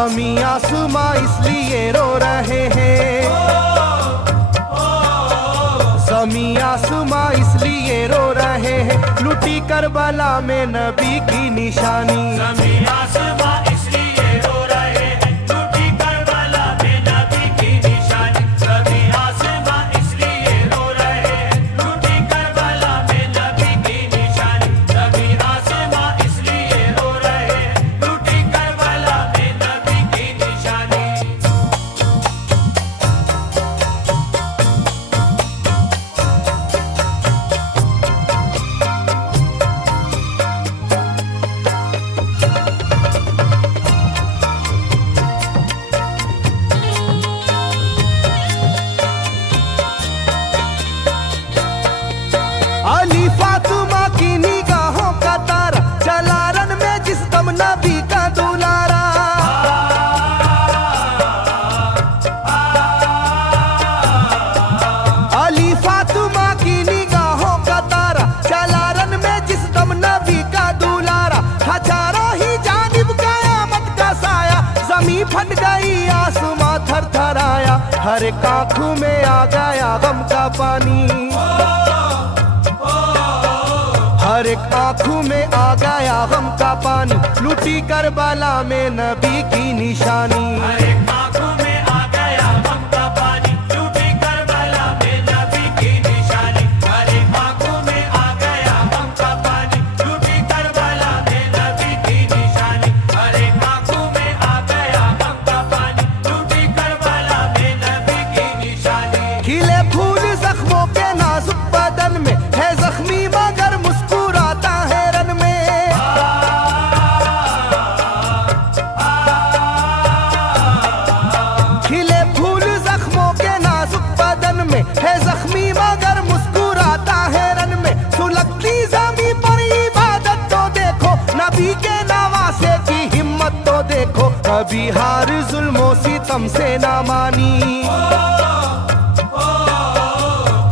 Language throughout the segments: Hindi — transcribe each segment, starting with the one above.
ज़मीं आसमां इसलिए रो रहे हैं, ज़मीं आसमां इसलिए रो रहे हैं, लुटी करबला में नबी की निशानी। ज़मीं आसमां इसलिए रो रहे हैं, लुटी करबला में नबी की निशानी। ज़मीं आसमां इसलिए रो रहे हैं, लुटी करबला में नबी की निशानी। ज़मीं आसमां इसलिए रो रहे हैं, लुटी करबला में नबी की निशानी। अली फातिमा की निगाहों का तारा, चला रन में जिस दम नबी का दुलारा। अली फातिमा की निगाहों का तारा, चला रन में जिस दम नबी का दुलारा। हजारों ही जानिब कयामत का साया, जमीन फट गई आसमां थर थर आया। हर एक आंखों में आ गया गम का पानी, हर एक आंखों में आ गया गम का पानी, लुटी करबला में नबी की निशानी। हर एक आंखों में आ गया गम का पानी, लुटी करबला में नबी की निशानी। हर एक आंखों में आ गया गम का पानी, लुटी करबला में नबी की निशानी। हर एक आंखों में आ गया गम का पानी, लुटी करबला में नबी की निशानी। खिले फूल जख्मों के नाजुक बदन में है जख्मी मगर मुस्कुराता है रन में। खिले फूल जख्मों के नाजुक बदन में है जख्मी मगर मुस्कुराता है रन में। सुलगती ज़मीं पर इबादत तो देखो, नबी के नवासे की हिम्मत तो देखो। कभी हार जुल्मों सितम से ना मानी,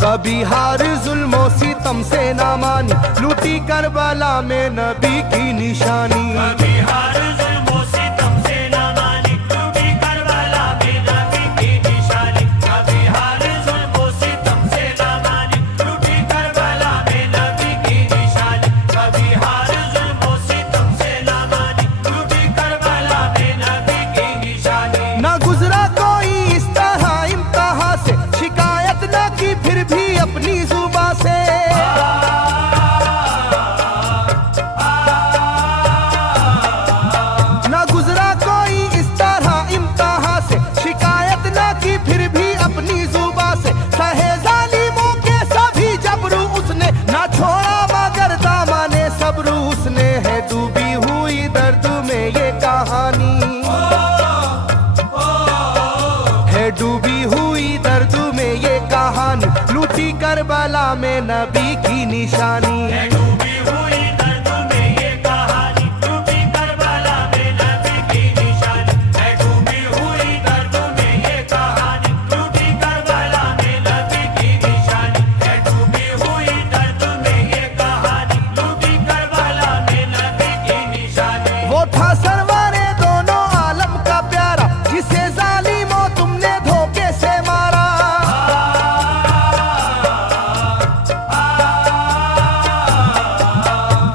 कभी हार जुल्मों सितम से ना मानी, लुटी करबला में नबी की निशानी। कभी हार जुल्मों सितम से ना मानी, लुटी करबला में नबी की निशानी। कभी हार जुल्मों सितम से ना मानी, लुटी करबला में नबी की निशानी। कभी हार जुल्मों सितम से ना मानी, लुटी करबला में नबी की निशानी। ना गुजरा कोई इस तरह इम्तिहान से, शिकायत न की फिर भी अपनी जुबां से। ना गुजरा कोई इस तरह इम्तिहान से, शिकायत न की फिर भी अपनी जुबां से। सहे जालिमों के सभी जबरू उसने, ना छोड़ा मगर दामने सब्र उसने। है डूबी हुई दर्द में ये कहानी, है डूबी हुई दर्द में ये कहानी, लुटी करबला में नबी की निशानी। है डूबी हुई दर्द में ये कहानी, लुटी करबला में नबी की निशानी। है डूबी हुई दर्द में ये कहानी, लुटी करबला में नबी की निशानी। है डूबी हुई दर्द में ये कहानी, लुटी करबला में नबी की निशानी। वो था सरवरे दोनों आलम का प्यारा, जिसे जालिमों तुमने धोखे से मारा।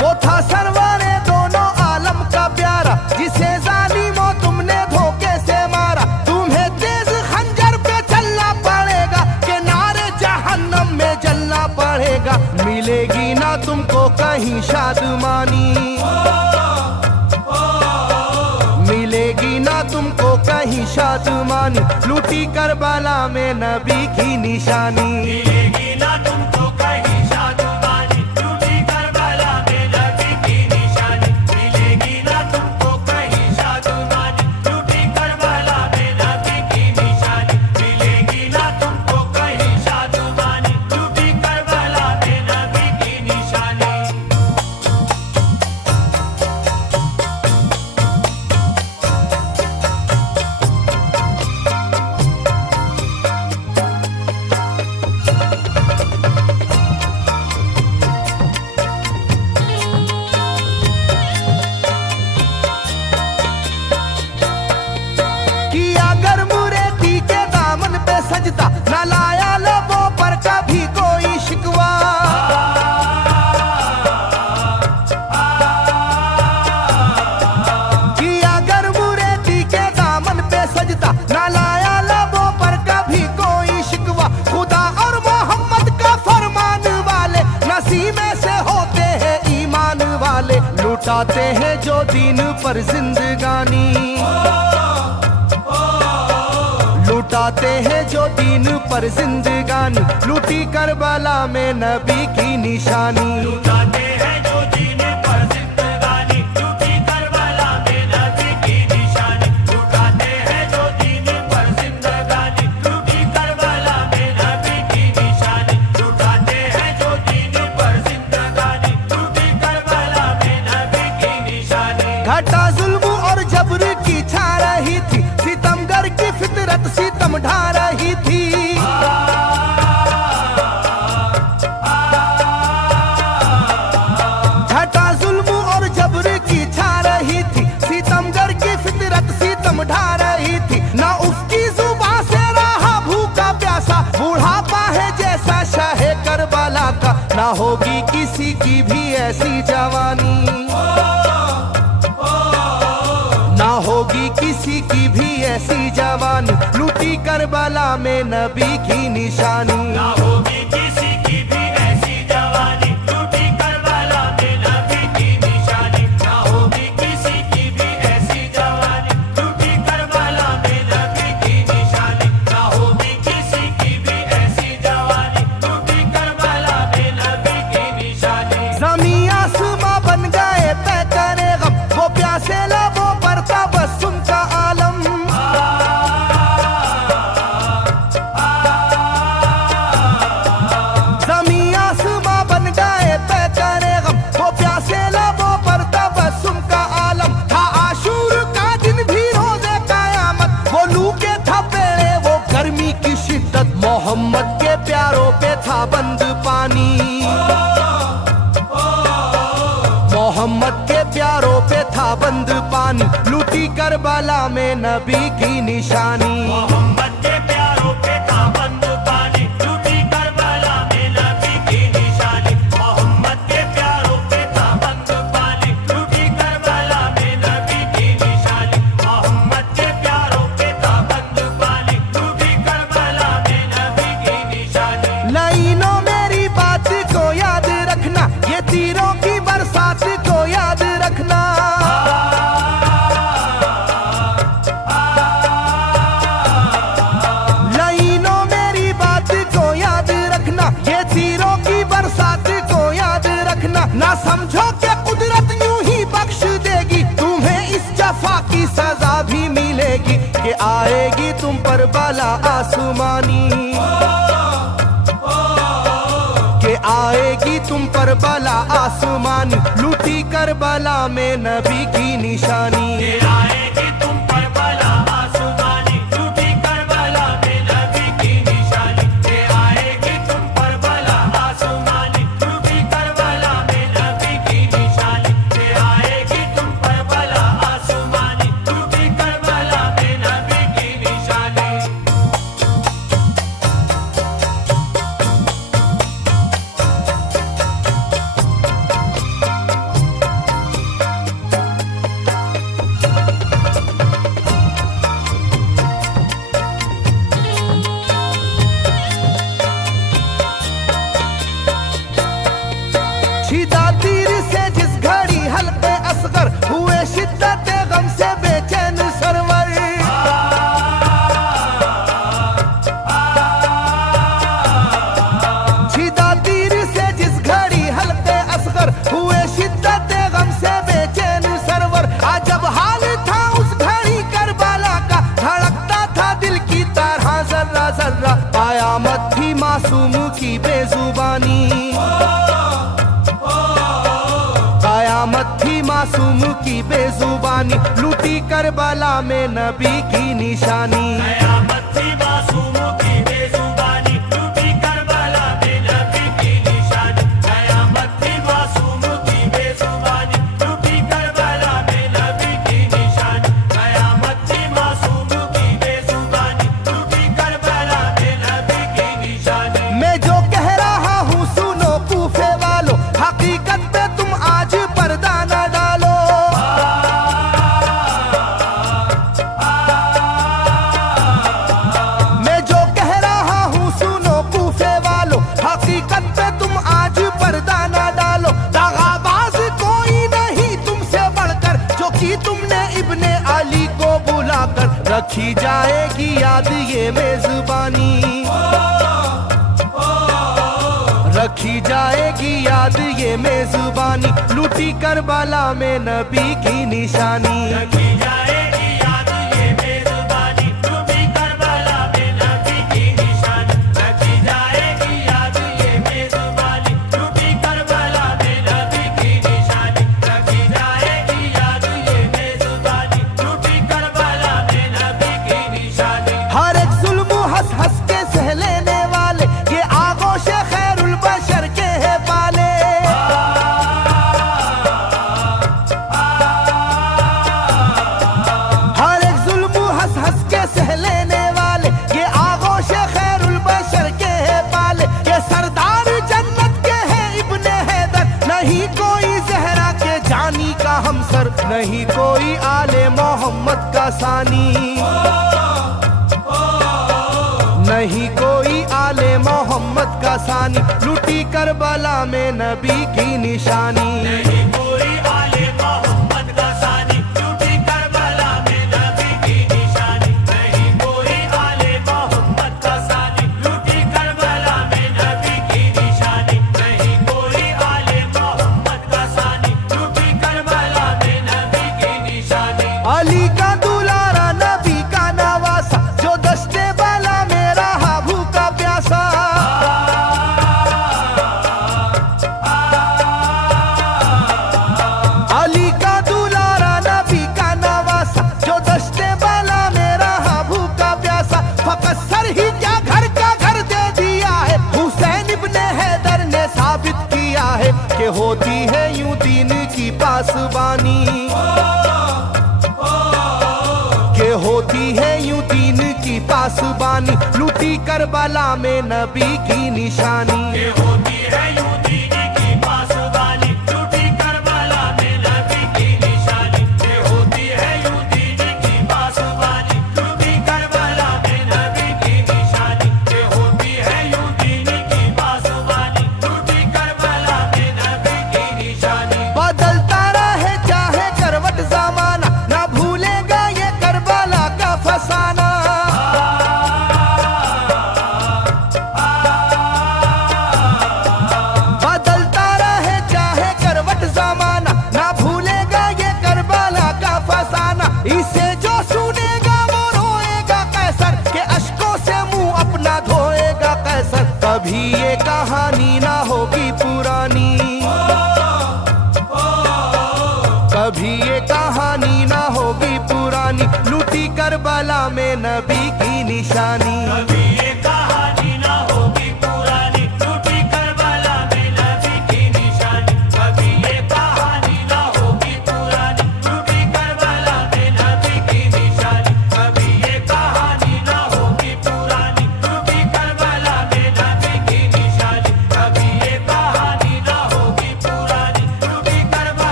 वो था सरवरे दोनों आलम का प्यारा, जिसे जालिमों तुमने धोखे से मारा। तुम्हें तेज खंजर पे चलना पड़ेगा, कि नारे जहन्नम में जलना पड़ेगा। मिलेगी ना तुमको कहीं शादमानी, मिलेगी ना तुमको कहीं शादमानी, लुटी करबला में नबी की निशानी। मिलेगी ना तुमको कहीं शादमानी, लुटी करबला में नबी की निशानी। मिलेगी ना तुमको कहीं शादमानी, लुटी करबला में नबी की निशानी। मिलेगी ना तुमको कहीं शादमानी, लुटी करबला में नबी की निशानी। लुटाते हैं जो दीन पर जिंदगानी, लुटाते हैं जो दीन पर जिंदगानी, लूटी करबला में नबी की निशानी। लुटाते हैं जो दीन पर जिंदगानी, लूटी करबला में नबी की निशानी। लुटाते हैं जो दीन पर जिंदगानी, लूटी करबला में नबी की निशानी। लुटाते हैं जो दीन पर जिंदगानी, लूटी करबला में नबी की निशानी। घटा जुल्म और जबर की छा रही थी, सितमगर की फितरत सितम ढा रही थी। घटा जुल्म और जबर की छा रही थी, सितमगर की फितरत सितम ढा रही थी। ना उसकी जुबान से रहा भूखा प्यासा, बुढ़ापा है जैसा शाहे करबला का, ना होगी किसी की भी ऐसी जवानी, ना होगी किसी की भी ऐसी जवानी, लूटी करबला में नबी की निशानी। ना होगी किसी की भी ऐसी जवानी, लूटी करबला में नबी की निशानी। ना होगी किसी की भी ऐसी जवानी, लूटी करबला में नबी की निशानी। ना होगी किसी की भी ऐसी जवानी, लूटी करबला में नबी की निशानी। ज़मीं आसमां बन गए तय करे गम, वो प्यासे लबों पर तबस्सुम का आलम। ज़मीं आसमां बन गए तय करे गम, वो प्यासे लबों पर तबस्सुम का आलम। था आशूर का दिन भी रोज़े क़यामत, वो लू के थपेड़े वो गर्मी की शिद्दत, मोहम्मद के प्यारों पे था बंद पानी, मोहम्मद के प्यारों पे था बंद पानी, लूटी करबला में नबी की निशानी। मोहम्मद के प्यारों पे था बंद पानी, लूटी करबला में नबी की निशानी। मोहम्मद के प्यारों पे था बंद पानी, लूटी करबला में नबी की निशानी। मोहम्मद के प्यारों पे था बंद पानी, लूटी करबला में नबी की निशानी। लाइनों मेरी बात को याद रखना, ये तीरों की बरसात को याद रखना। लाइनों मेरी बात को याद रखना, ये तीरों की बरसात को याद रखना। ना समझो कि कुदरत यूं ही बख्श देगी, तुम्हें इस जफा की सजा भी मिलेगी, कि आएगी तुम पर बला आसमानी, के आएगी तुम पर बला आसमानी, लूटी करबला में नबी की निशानी। ये आएगी तुम पर बला आसमानी, लूटी करबला में नबी की निशानी। ये आएगी तुम पर बला आसमानी, लूटी करबला में नबी की निशानी। ये आएगी तुम पर बला आसमानी, लूटी करबला में नबी की निशानी। छिदा तीर से जिस घड़ी हल्के असगर, हुए शिद्दत गम से बेचैन सरवर। छिदा तीर से जिस घड़ी हल्के असगर, हुए शिद्दत गम से बेचैन सरवर। अजब हाल था उस घड़ी करबला का, धड़कता था दिल की तरह जर्रा जर्रा। कयामत थी मासूम की बेजुबानी, कयामत थी मासूम की बेजुबानी, लूटी करबला में नबी की निशानी। कयामत थी मासूम की बेजुबानी, लूटी करबला में नबी की निशानी। कयामत थी मासूम की बेजुबानी, लूटी करबला में नबी की निशानी। कयामत थी मासूम की बेजुबानी, लूटी करबला में नबी की निशानी। मैं जो कह रहा हूँ सुनो कूफे वालों, हकीकत पे तुम आज पर्दा न डालो। मैं जो कह रहा हूँ याद ये मेजबानी, रखी जाएगी याद ये मेजबानी, लूटी करबला में नबी की निशानी। रखी जाएगी याद ये मेजबानी, लूटी करबला में नबी की निशानी। रखी जाएगी याद ये मेजबानी, लूटी करबला में नबी की निशानी। रखी जाएगी याद ये मेजबानी, लूटी करबला में नबी की निशानी। हर एक जुल्म हंस हंस के सह लेने वाले, ये आगोश खैरुल बशर के है पाले। हर एक जुल्म हंस हंस के सह लेने वाले, ये आगोश खैरुल बशर के है पाले। ये सरदार जन्नत के है इब्ने हैदर, नहीं कोई जहरा के जानी का हमसर, नहीं कोई आले मोहम्मद का सानी, नहीं कोई आले मोहम्मद का सानी, लूटी करबला में नबी की निशानी। नहीं कोई आले मोहम्मद का सानी, लूटी करबला में नबी की निशानी। नहीं कोई आले मोहम्मद का सानी, लूटी करबला में नबी की निशानी। नहीं कोई आले मोहम्मद का सानी, लूटी करबला में नबी की निशानी। अली का दुलारा नबी का नवासा, जो दस्ते बाला में रहा भूखा प्यासा। अली का दुलारा नबी का नवासा, जो दस्ते बाला में रहा भूखा प्यासा। फकत सर ही क्या घर का घर दे दिया है, हुसैन इब्ने हैदर ने साबित किया है कि होती है यूं दीन की पासबानी, के होती है यूं दीन की पासबानी, लूटी करबला में नबी की निशानी। ये होती है यूं दीन की पासबानी, लूटी करबला में नबी की निशानी। ये होती है यूं दीन की पासबानी, लूटी करबला में नबी की निशानी। ये होती है यूं दीन की पासबानी, लूटी करबला में नबी की निशानी। बदलता रहे चाहे करवट जमाना, ना भूलेगा ये करबला का फसाना। बदलता रहे चाहे करवट जमाना, ना भूलेगा ये करबला का फसाना। इसे जो सुनेगा वो रोएगा कैसर, के अश्कों से मुंह अपना धोएगा कैसर। कभी ये कहानी ना होगी पुरानी, कभी ये कहानी ना होगी पुरानी, लूटी करबला में नबी की निशानी।